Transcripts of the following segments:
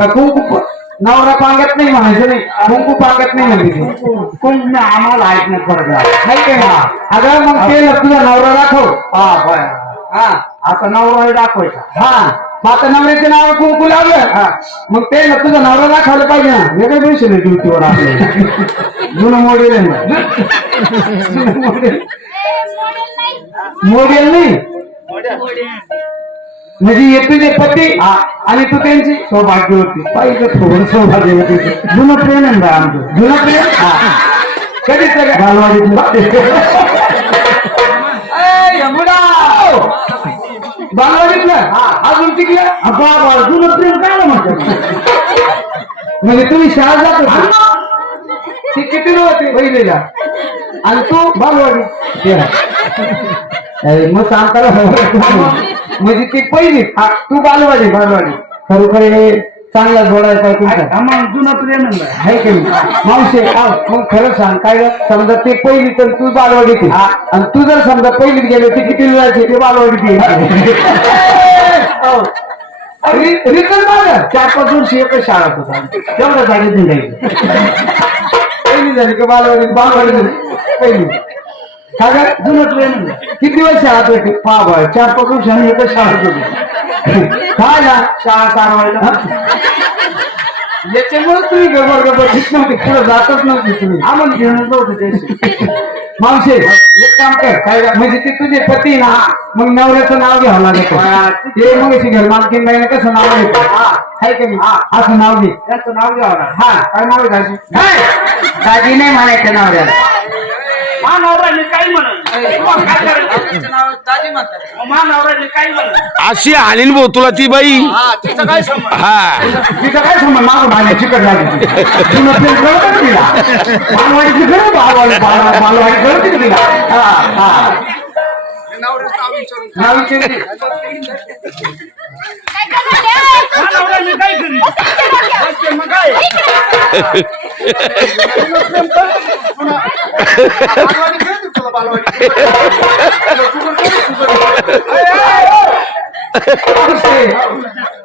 कुंकू नवरा पांगत नाही म्हणायचं नाही. कुंकू पांगत नाही म्हणते ती. कोण आम्हाला ऐकण्यात फरक लागला हाय काय अगं मग ते तुझा नवरा दाखव. हा बर. हा. आता नवरा दाखवायचा. हा. मग आता नवऱ्याचं नाव कुंकू लावलं. मग ते ना तुझा नवरा दाखवलं पाहिजे ना. वेगळे पैसे नाही ड्युटीवर आपले. जुनं मॉडेल आहे ना. जुनं मॉडेल मॉडेल नाही. म्हणजे हे तुझे पती आणि तू त्यांची सौभाग्य होती. पाहिजे थोडं सौभाग्य होती. जुनं प्रेम आहे ना आमचं? जुनं प्रेम? हा. कधी सगळं बालवाडीतलं अजून टिकलं बाबा जुनं प्रेम काय म्हणतात म्हणजे तुम्ही शाळा जात होते? ती किती होती पहिलेला आणि तू बालवाडी? मग सांगताना म्हणजे ती पहिली हा, तू बालवाडी बालवाडी. खरोखर हे चांगला जोडायचा तुमचा? आम्हाला जुनं प्रेम आहे. आहे की नाही? मावशे मग खरं सांग काय ग? समजा ते पहिली तर तू बालवाडीत आहे. आणि तू जर समजा पहिलीत गेलो ती किती जायची ते बालवाडीत रिटर्न मागा चार पाच वर्षी एकच शाळा होता. तेवढ्या जागेत निघायचं पहिली झाली का बालवाडी? बालवाडी झाली. पहिली. का? जुनं प्रेम आहे ना. किती दिवस शाळा होती? पहा बाय चार पाच वर्षांनी एकच शाळा होती. काय ना शाळा चालवायला. याच्यामुळे तुम्ही गबर गबर शिकत नव्हती पुढे जातच नव्हती तुम्ही. आम्हाला घेऊन नव्हतं मावशे एक काम कर काय म्हणजे ते तुझे पती ना मग नवऱ्याचं नाव घ्यावं लागत ते मग अशी घर मालकीन बाईने कसं नाव घेतो हाय का असं नाव घे. त्यांचं नाव घ्यावं लागलं. हा काय नाव आहे दाजी? काय नाही म्हणायचं नवऱ्याला मा नवऱ्याने काही म्हणत मा नवऱ्याने काही म्हणत अशी हानीन भाऊ तुला ती बाई. तिचं काय संबंध? हा. तिथं काय समज मागून आले चिकट लागली तुला प्रेम कळत का तिला. बालवाडीची कळत बालवाडी बाल- बालवाडी कळत का तिला. हा हा. नाव विचारते मा नवऱ्याने काय करीत मग काय?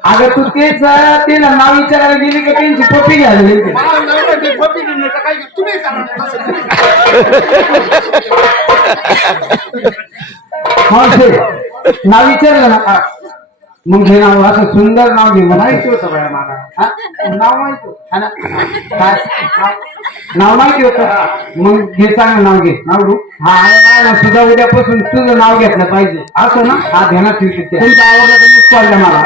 अगं तू तेच तिला नाव विचारायला गेली का त्यांची पप्पी घ्यायला नाव विचारलं ना मग हे नाव असं सुंदर नाव घे माहिती होतं बाया मला. हा? नाव माहिती होतं. हा ना? काय नाव- नाव माहिती होतं. मग घे चांगलं नाव घे. नाव घेऊ हा आणि नाही ना सुद्धा उद्यापासून तुझं नाव घेतलं पाहिजे. असं ना? हा ध्यानात शकते. तुमचा आवडला तर मीच मला.